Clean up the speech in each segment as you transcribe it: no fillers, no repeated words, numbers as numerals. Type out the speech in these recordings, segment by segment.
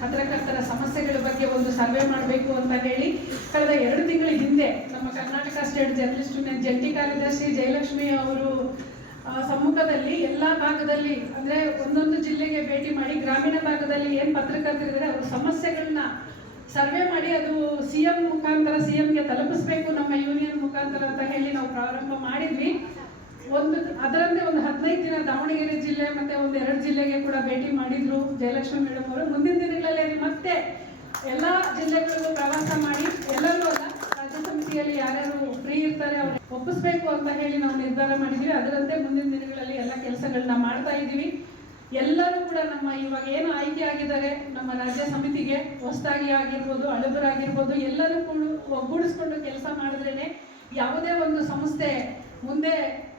ಪತ್ರಕರ್ತರ ಸಮಸ್ಯೆಗಳ ಬಗ್ಗೆ ಒಂದು ಸರ್ವೆ ಮಾಡಬೇಕು ಅಂತ ಹೇಳಿ ಕಳೆದ 2 ತಿಂಗಳ ಹಿಂದೆ ನಮ್ಮ ಕರ್ನಾಟಕ ಸ್ಟೇಟ್ ಜರ್ನಲಿಸ್ಟ್ ಯೂನಿಯನ್ ಜಂಟಿ ಕಾರ್ಯದರ್ಶಿ ಜಯಲಕ್ಷ್ಮಿ ಅವರು ಸಮ್ಮುಖದಲ್ಲಿ ಎಲ್ಲ ಭಾಗದಲ್ಲಿ ಅಂದರೆ ಒಂದೊಂದು ಜಿಲ್ಲೆಗೆ ಭೇಟಿ ಮಾಡಿ ಗ್ರಾಮೀಣ ಭಾಗದಲ್ಲಿ ಏನು ಪತ್ರಕರ್ತರಿದ್ದಾರೆ ಅವ್ರ ಸಮಸ್ಯೆಗಳನ್ನ ಸರ್ವೆ ಮಾಡಿ ಅದು CM ಮುಖಾಂತರ CMಗೆ ತಲುಪಿಸ್ಬೇಕು ನಮ್ಮ ಯೂನಿಯನ್ ಮುಖಾಂತರ ಅಂತ ಹೇಳಿ ನಾವು ಪ್ರಾರಂಭ ಮಾಡಿದ್ವಿ. ಅದರಂತೆ ಒಂದು 15 ದಿನ ದಾವಣಗೆರೆ ಜಿಲ್ಲೆ ಮತ್ತೆ 2 ಜಿಲ್ಲೆಗೆ ಕೂಡ ಭೇಟಿ ಮಾಡಿದ್ರು ಜಯಲಕ್ಷ್ಮಿ ಮೇಡಮ್ ಅವರು. ಮುಂದಿನ ದಿನಗಳಲ್ಲಿ ಮತ್ತೆ ಎಲ್ಲ ಜಿಲ್ಲೆಗಳಿಗೂ ಪ್ರವಾಸ ಮಾಡಿ ಎಲ್ಲರೂ ಅಲ್ಲ ರಾಜ್ಯ ಸಮಿತಿಯಲ್ಲಿ ಯಾರ್ಯಾರು ಫ್ರೀ ಇರ್ತಾರೆ ಅವ್ರು ಒಪ್ಪಿಸ್ಬೇಕು ಅಂತ ಹೇಳಿ ನಾವು ನಿರ್ಧಾರ ಮಾಡಿದ್ವಿ. ಅದರಂತೆ ಮುಂದಿನ ದಿನಗಳಲ್ಲಿ ಎಲ್ಲ ಕೆಲಸಗಳನ್ನ ಮಾಡ್ತಾ ಇದ್ದೀವಿ. ಎಲ್ಲರೂ ಕೂಡ ನಮ್ಮ ಇವಾಗ ಏನು ಆಯ್ಕೆ ಆಗಿದ್ದಾರೆ ನಮ್ಮ ರಾಜ್ಯ ಸಮಿತಿಗೆ ಹೊಸದಾಗಿ ಆಗಿರ್ಬೋದು ಹಳಬರಾಗಿರ್ಬೋದು ಎಲ್ಲರೂ ಕೂಡ ಒಗ್ಗೂಡಿಸ್ಕೊಂಡು ಕೆಲಸ ಮಾಡಿದ್ರೇನೆ ಯಾವುದೇ ಒಂದು ಸಂಸ್ಥೆ ಮುಂದೆ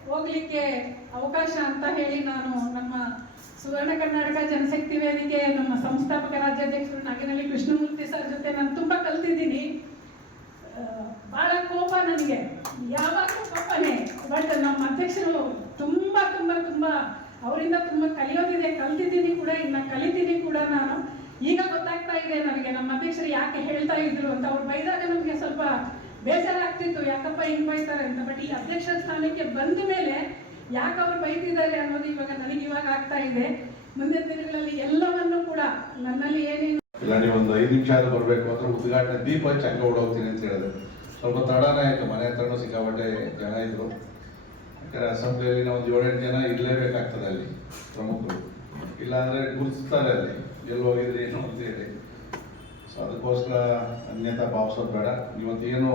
ಹೋಗ್ಲಿಕ್ಕೆ ಅವಕಾಶ ಅಂತ ಹೇಳಿ ನಾನು ನಮ್ಮ ಸುವರ್ಣ ಕರ್ನಾಟಕ ಜನಶಕ್ತಿ ವೇದಿಕೆ ನಮ್ಮ ಸಂಸ್ಥಾಪಕ ರಾಜ್ಯಾಧ್ಯಕ್ಷರು ನಾಗೇನಹಳ್ಳಿ ಕೃಷ್ಣಮೂರ್ತಿ ಸರ್ ಜೊತೆ ನಾನು ತುಂಬ ಕಲ್ತಿದ್ದೀನಿ. ಭಾಳ ಕೋಪ ನನಗೆ ಯಾವಾಗಲೂ ಕೋಪನೇ. ಬಟ್ ನಮ್ಮ ಅಧ್ಯಕ್ಷರು ತುಂಬ ತುಂಬ ತುಂಬ ಅವರಿಂದ ತುಂಬ ಕಲಿಯೋದಿದೆ, ಕಲ್ತಿದ್ದೀನಿ ಕೂಡ, ಇನ್ನು ಕಲಿತೀನಿ ಕೂಡ ನಾನು. ಈಗ ಗೊತ್ತಾಗ್ತಾ ಇದೆ ನನಗೆ ನಮ್ಮ ಅಧ್ಯಕ್ಷರು ಯಾಕೆ ಹೇಳ್ತಾ ಇದ್ರು ಅಂತ. ಅವ್ರು ಬೈದಾಗ ನಮಗೆ ಸ್ವಲ್ಪ ಬೇಜಾರಾಗ್ತಿತ್ತು, ಯಾಕಪ್ಪ ಹಿಂಗೆ ಬೈತಾರೆ ಅಂತ. ಬಟ್ ಈ ಅಧ್ಯಕ್ಷ ಸ್ಥಾನಕ್ಕೆ ಬಂದ ಮೇಲೆ ಯಾಕೆ ಅವ್ರು ಬೈತಿದ್ದಾರೆ ಅನ್ನೋದು ಇವಾಗ ಆಗ್ತಾ ಇದೆ. ಮುಂದಿನ ದಿನಗಳಲ್ಲಿ ಎಲ್ಲವನ್ನೂ ಕೂಡ ನನ್ನಲ್ಲಿ ಏನೇನು ಇಲ್ಲ, ನೀವು ಒಂದು 5 ನಿಮಿಷ ಆದ್ರೂ ಬರಬೇಕು ಅಂದ್ರೆ ಉದ್ಘಾಟನೆ ದೀಪ ಚಂಗ ಓಡೋಗ್ತೀನಿ ಅಂತ ಹೇಳಿದ್ರು. ಸ್ವಲ್ಪ ತಡನೇ ಆಯ್ತು, ಮನೆ ಹತ್ರನೂ ಸಿಕ್ಕಾಪಟ್ಟೆ ಜನ ಇದ್ರು. ಯಾಕಂದ್ರೆ ಅಸೆಂಬ್ಲಿಯಲ್ಲಿ ನಾವು 7-8 ಜನ ಇರಲೇಬೇಕಾಗ್ತದೆ ಅಲ್ಲಿ ಪ್ರಮುಖರು, ಇಲ್ಲಾಂದ್ರೆ ಗುರುತಿಸ್ತಾರೆ ಅಲ್ಲಿ ಎಲ್ಲಿ ಹೋಗಿದ್ರಿ ಏನು ಅಂತ ಹೇಳಿ. ಸೊ ಅದಕ್ಕೋಸ್ಕರ ಅನ್ಯತಾ ಭಾವಿಸೋದು ಬೇಡ. ಇವತ್ತೇನು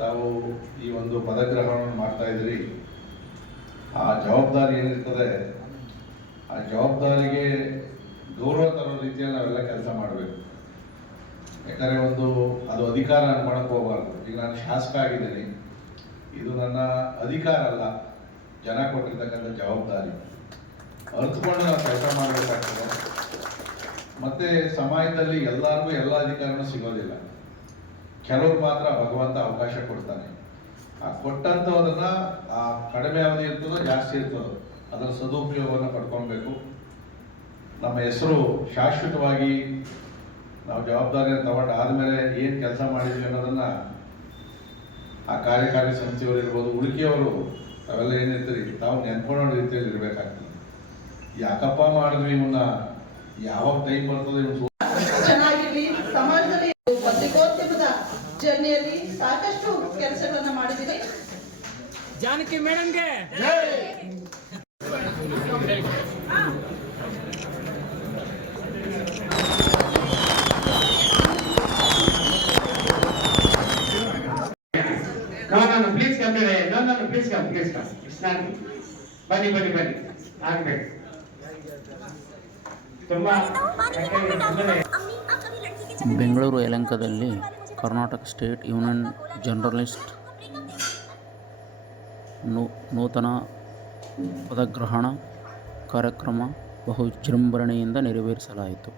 ತಾವು ಈ ಒಂದು ಪದಗ್ರಹಣವನ್ನು ಮಾಡ್ತಾ ಇದ್ದೀರಿ, ಆ ಜವಾಬ್ದಾರಿ ಏನಿರ್ತದೆ ಆ ಜವಾಬ್ದಾರಿಗೆ ಗೌರವ ತರೋ ರೀತಿಯಲ್ಲಿ ನಾವೆಲ್ಲ ಕೆಲಸ ಮಾಡಬೇಕು. ಯಾಕಂದರೆ ಅದು ಅಧಿಕಾರ ಅನ್ಕೊಳಕ್ಕೆ ಹೋಗಬಾರ್ದು. ಈಗ ನಾನು ಶಾಸಕ ಆಗಿದ್ದೀನಿ, ಇದು ನನ್ನ ಅಧಿಕಾರ ಅಲ್ಲ, ಜನ ಕೊಟ್ಟಿರ್ತಕ್ಕಂಥ ಜವಾಬ್ದಾರಿ. ಅರ್ಥಕೊಂಡು ನಾವು ಕೆಲಸ ಮಾಡಬೇಕಾಗ್ತದೆ. ಮತ್ತು ಸಮಾಜದಲ್ಲಿ ಎಲ್ಲರಿಗೂ ಎಲ್ಲ ಅಧಿಕಾರನೂ ಸಿಗೋದಿಲ್ಲ. ಕೆಲವ್ರು ಮಾತ್ರ ಭಗವಂತ ಅವಕಾಶ ಕೊಡ್ತಾನೆ. ಆ ಕೊಟ್ಟಂಥದನ್ನು ಆ ಕಡಿಮೆ ಅವಧಿ ಇರ್ತದೋ ಜಾಸ್ತಿ ಇರ್ತದೋ ಅದರ ಸದುಪಯೋಗವನ್ನು ಪಡ್ಕೊಳ್ಬೇಕು. ನಮ್ಮ ಹೆಸರು ಶಾಶ್ವತವಾಗಿ ನಾವು ಜವಾಬ್ದಾರಿಯನ್ನು ತಗೊಂಡು ಆದಮೇಲೆ ಏನು ಕೆಲಸ ಮಾಡಿದ್ವಿ ಅನ್ನೋದನ್ನು ಆ ಕಾರ್ಯಕಾರಿ ಸಮಿತಿಯವರು ಇರ್ಬೋದು, ಉಳಿಕೆಯವರು ಅವೆಲ್ಲ ಏನಿರ್ತೀರಿ ತಾವು ನೆನ್ಕೊಳ್ಳೋ ರೀತಿಯಲ್ಲಿ ಇರಬೇಕಾಗ್ತದೆ. ಯಾಕಪ್ಪ ಮಾಡಿದ್ವಿ ಇವನ್ನ, ಯಾವಾಗ ಟೈಮ್ ಬರ್ತದೆ ಇವ್ನು ಚೆನ್ನಾಗಿರ್ಲಿ. ಸಮಾಜದಲ್ಲಿ ಪತ್ರಿಕೋದ್ಯಮದ ಜರ್ನಿಯಲ್ಲಿ ಸಾಕಷ್ಟು ಕೆಲಸಗಳನ್ನ ಮಾಡಿದ್ದೀವಿ. Janaki ಮೇಡಮ್ಗೆ No, please come today. No, please come. It's not. ಬನ್ನಿ ಆಗ್ಬೇಕು. ಬೆಂಗಳೂರು ಯಲಹಂಕದಲ್ಲಿ ಕರ್ನಾಟಕ ಸ್ಟೇಟ್ ಯೂನಿಯನ್ ಜರ್ನಲಿಸ್ಟ್ ನೂತನ ಪದಗ್ರಹಣ ಕಾರ್ಯಕ್ರಮ ಬಹು ವಿಜೃಂಭಣೆಯಿಂದ ನೆರವೇರಿಸಲಾಯಿತು.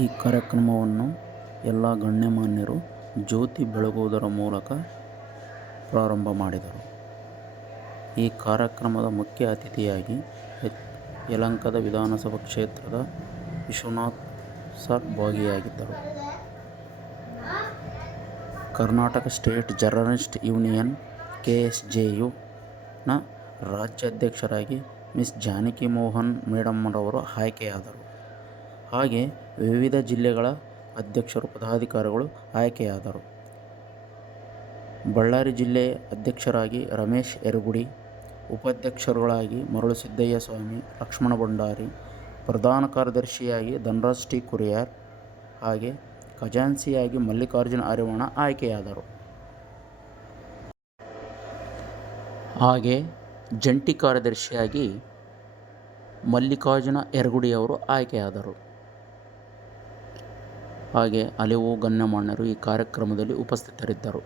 ಈ ಕಾರ್ಯಕ್ರಮವನ್ನು ಎಲ್ಲ ಗಣ್ಯಮಾನ್ಯರು ಜ್ಯೋತಿ ಬೆಳಗುವುದರ ಮೂಲಕ ಪ್ರಾರಂಭ ಮಾಡಿದರು. ಈ ಕಾರ್ಯಕ್ರಮದ ಮುಖ್ಯ ಅತಿಥಿಯಾಗಿ ಯಲಹಂಕದ ವಿಧಾನಸಭಾ ಕ್ಷೇತ್ರದ ವಿಶ್ವನಾಥ್ ಸರ್ ಭಾಗಿಯಾಗಿದ್ದರು. ಕರ್ನಾಟಕ ಸ್ಟೇಟ್ ಜರ್ನಲಿಸ್ಟ್ ಯೂನಿಯನ್ KSJU-ನ ರಾಜ್ಯಾಧ್ಯಕ್ಷರಾಗಿ ಮಿಸ್ ಜಾನಕಿ ಮೋಹನ್ ಮೇಡಮ್ರವರು ಆಯ್ಕೆಯಾದರು. ಹಾಗೆ ವಿವಿಧ ಜಿಲ್ಲೆಗಳ ಅಧ್ಯಕ್ಷರು ಪದಾಧಿಕಾರಿಗಳು ಆಯ್ಕೆಯಾದರು. ಬಳ್ಳಾರಿ ಜಿಲ್ಲೆ ಅಧ್ಯಕ್ಷರಾಗಿ ರಮೇಶ್ ಯರಗುಡಿ, ಉಪಾಧ್ಯಕ್ಷರುಗಳಾಗಿ ಮರಳುಸಿದ್ದಯ್ಯ ಸ್ವಾಮಿ, ಲಕ್ಷ್ಮಣ ಭಂಡಾರಿ, ಪ್ರಧಾನ ಕಾರ್ಯದರ್ಶಿಯಾಗಿ ಧನರಾಜ್ ಟಿ ಕುರಿಯಾರ್, ಹಾಗೆ ಖಜಾನ್ಸಿಯಾಗಿ ಮಲ್ಲಿಕಾರ್ಜುನ ಅರಿವಾಣ ಆಯ್ಕೆಯಾದರು. ಹಾಗೆ ಜಂಟಿ ಕಾರ್ಯದರ್ಶಿಯಾಗಿ ಮಲ್ಲಿಕಾರ್ಜುನ ಯರಗುಡಿಯವರು ಆಯ್ಕೆಯಾದರು. ಹಾಗೆ ಹಲವು ಗಣ್ಯಮಾನ್ಯರು ಈ ಕಾರ್ಯಕ್ರಮದಲ್ಲಿ ಉಪಸ್ಥಿತರಿದ್ದರು.